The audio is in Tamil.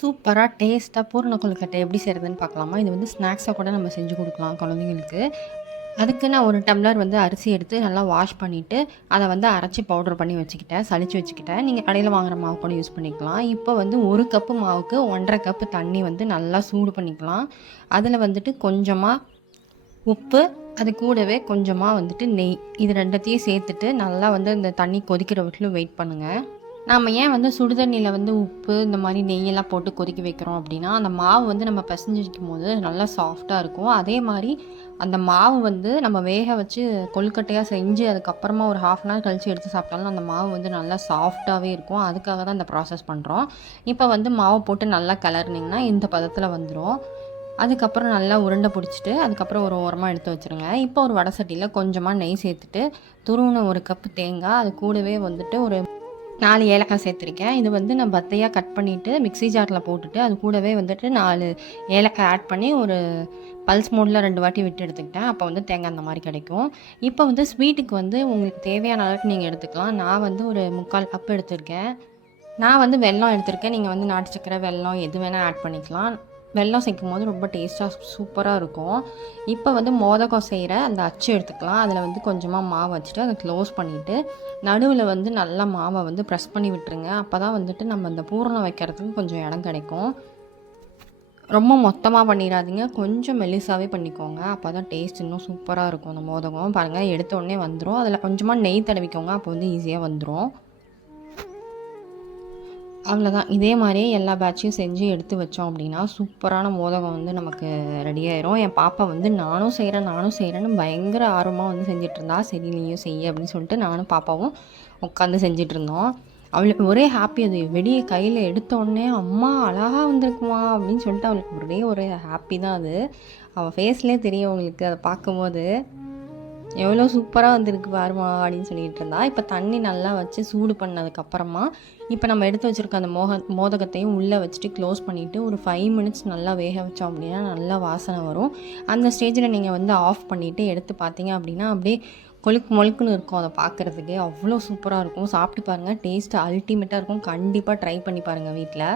சூப்பராக டேஸ்ட்டாக பூரண கொழுக்கட்டை எப்படி செய்கிறதுன்னு பார்க்கலாமா? இது வந்து ஸ்நாக்ஸாக கூட நம்ம செஞ்சு கொடுக்கலாம் குழந்தைங்களுக்கு. அதுக்கு நான் 1 டம்ளர் வந்து அரிசி எடுத்து நல்லா வாஷ் பண்ணிவிட்டு, அதை வந்து அரைச்சி பவுடர் பண்ணி வச்சுக்கிட்டேன், சலிச்சு வச்சுக்கிட்டேன். நீங்கள் கடையில் வாங்குற மாவு கூட யூஸ் பண்ணிக்கலாம். இப்போ வந்து 1 கப்பு மாவுக்கு 1 1/2 கப்பு தண்ணி வந்து நல்லா சூடு பண்ணிக்கலாம். அதில் வந்துட்டு கொஞ்சமாக உப்பு, அது கூடவே கொஞ்சமாக வந்துட்டு நெய், இது 2த்தையும் சேர்த்துட்டு நல்லா வந்து இந்த தண்ணி கொதிக்கிற வரைக்கும் வெயிட் பண்ணுங்கள். நம்ம ஏன் வந்து சுடுதண்ணியில் வந்து உப்பு இந்த மாதிரி நெய்யெல்லாம் போட்டு கொதிக்க வைக்கிறோம் அப்படின்னா, அந்த மாவு வந்து நம்ம பிசைஞ்சு வைக்கும்போது நல்லா சாஃப்டாக இருக்கும். அதே மாதிரி அந்த மாவு வந்து நம்ம வேக வச்சு கொழுக்கட்டையாக செஞ்சு அதுக்கப்புறமா ஒரு 1/2 அன் ஹவர் கழித்து எடுத்து சாப்பிட்டாலும் அந்த மாவு வந்து நல்லா சாஃப்டாகவே இருக்கும். அதுக்காக தான் இந்த ப்ராசஸ் பண்ணுறோம். இப்போ வந்து மாவு போட்டு நல்லா கிளறுனீங்கன்னா இந்த பதத்தில் வந்துடும். அதுக்கப்புறம் நல்லா உருண்டை பிடிச்சிட்டு அதுக்கப்புறம் ஒரு ஓரமாக எடுத்து வச்சுருங்க. இப்போ ஒரு வடை சட்டியில் கொஞ்சமாக நெய் சேர்த்துட்டு துருவின 1 கப்பு தேங்காய், அது கூடவே வந்துட்டு ஒரு 4 ஏலக்காய் சேர்த்துருக்கேன். இது வந்து நான் பத்தையாக கட் பண்ணிவிட்டு மிக்ஸி ஜாரில் போட்டுட்டு அது கூடவே வந்துட்டு 4 ஏலக்காய் ஆட் பண்ணி ஒரு பல்ஸ் மோடில் 2 வாட்டி விட்டு எடுத்துக்கிட்டேன். அப்போ வந்து தேங்காய் அந்த மாதிரி கிடைக்கும். இப்போ வந்து ஸ்வீட்டுக்கு வந்து உங்களுக்கு தேவையான அளவுக்கு நீங்கள் எடுத்துக்கலாம். நான் வந்து ஒரு 3/4 கப் எடுத்திருக்கேன். நான் வந்து வெல்லம் எடுத்திருக்கேன். நீங்கள் வந்து நாட்டு சர்க்கரை, வெல்லம் எது வேணால் ஆட் பண்ணிக்கலாம். வெல்லம் சேர்க்கும்போது ரொம்ப டேஸ்ட்டாக சூப்பராக இருக்கும். இப்போ வந்து மோதகம் செய்கிற அந்த அச்சு எடுத்துக்கலாம். அதில் வந்து கொஞ்சமாக மாவு வச்சுட்டு அதை க்ளோஸ் பண்ணிவிட்டு நடுவில் வந்து நல்லா மாவை வந்து ப்ரெஸ் பண்ணி விட்டுருங்க. அப்போ தான் வந்துட்டு நம்ம இந்த பூரணம் வைக்கிறதுக்கு கொஞ்சம் இடம் கிடைக்கும். ரொம்ப மொத்தமாக பண்ணிடாதீங்க, கொஞ்சம் மெலிசாவே பண்ணிக்கோங்க. அப்போ தான் டேஸ்ட் இன்னும் சூப்பராக இருக்கும். அந்த மோதகம் பாருங்கள், எடுத்த உடனே வந்துடும். அதில் கொஞ்சமாக நெய் தடவிக்கோங்க, அப்போ வந்து ஈஸியாக வந்துடும். அவ்வளோதான். இதே மாதிரியே எல்லா பேட்சையும் செஞ்சு எடுத்து வச்சோம் அப்படின்னா சூப்பரான மோதகம் வந்து நமக்கு ரெடி ஆயிரும். என் பாப்பா வந்து நானும் செய்கிறேன்னு பயங்கர ஆர்வமாக வந்து செஞ்சிட்ருந்தா. சரி நீயும் செய்ய அப்படின்னு சொல்லிட்டு நானும் பாப்பாவும் உட்காந்து செஞ்சிட்ருந்தோம். அவளுக்கு ஒரே ஹாப்பி. அது வெடியை கையில் எடுத்த உடனே அம்மா அழகாக வந்திருக்குமா அப்படின்னு சொல்லிட்டு அவளுக்கு ஒரே ஹாப்பி தான் அது. அவள் ஃபேஸ்லேயே தெரியும் அவங்களுக்கு அதை பார்க்கும்போது. எவ்வளோ சூப்பராக வந்திருக்கு பாருமா அப்படின்னு சொல்லிட்டு இருந்தா. இப்போ தண்ணி நல்லா வச்சு சூடு பண்ணதுக்கப்புறமா இப்போ நம்ம எடுத்து வச்சுருக்க அந்த மோதகத்தையும் உள்ளே வச்சுட்டு க்ளோஸ் பண்ணிவிட்டு ஒரு 5 மினிட்ஸ் நல்லா வேக வச்சோம் அப்படின்னா நல்லா வாசனை வரும். அந்த ஸ்டேஜில் நீங்கள் வந்து ஆஃப் பண்ணிவிட்டு எடுத்து பார்த்தீங்க அப்படின்னா அப்படியே கொழுக்கு மொழுக்குன்னு இருக்கும். அதை பார்க்குறதுக்கு அவ்வளோ சூப்பராக இருக்கும். சாப்பிட்டு பாருங்கள், டேஸ்ட்டு அல்டிமேட்டாக இருக்கும். கண்டிப்பாக ட்ரை பண்ணி பாருங்கள் வீட்டில்.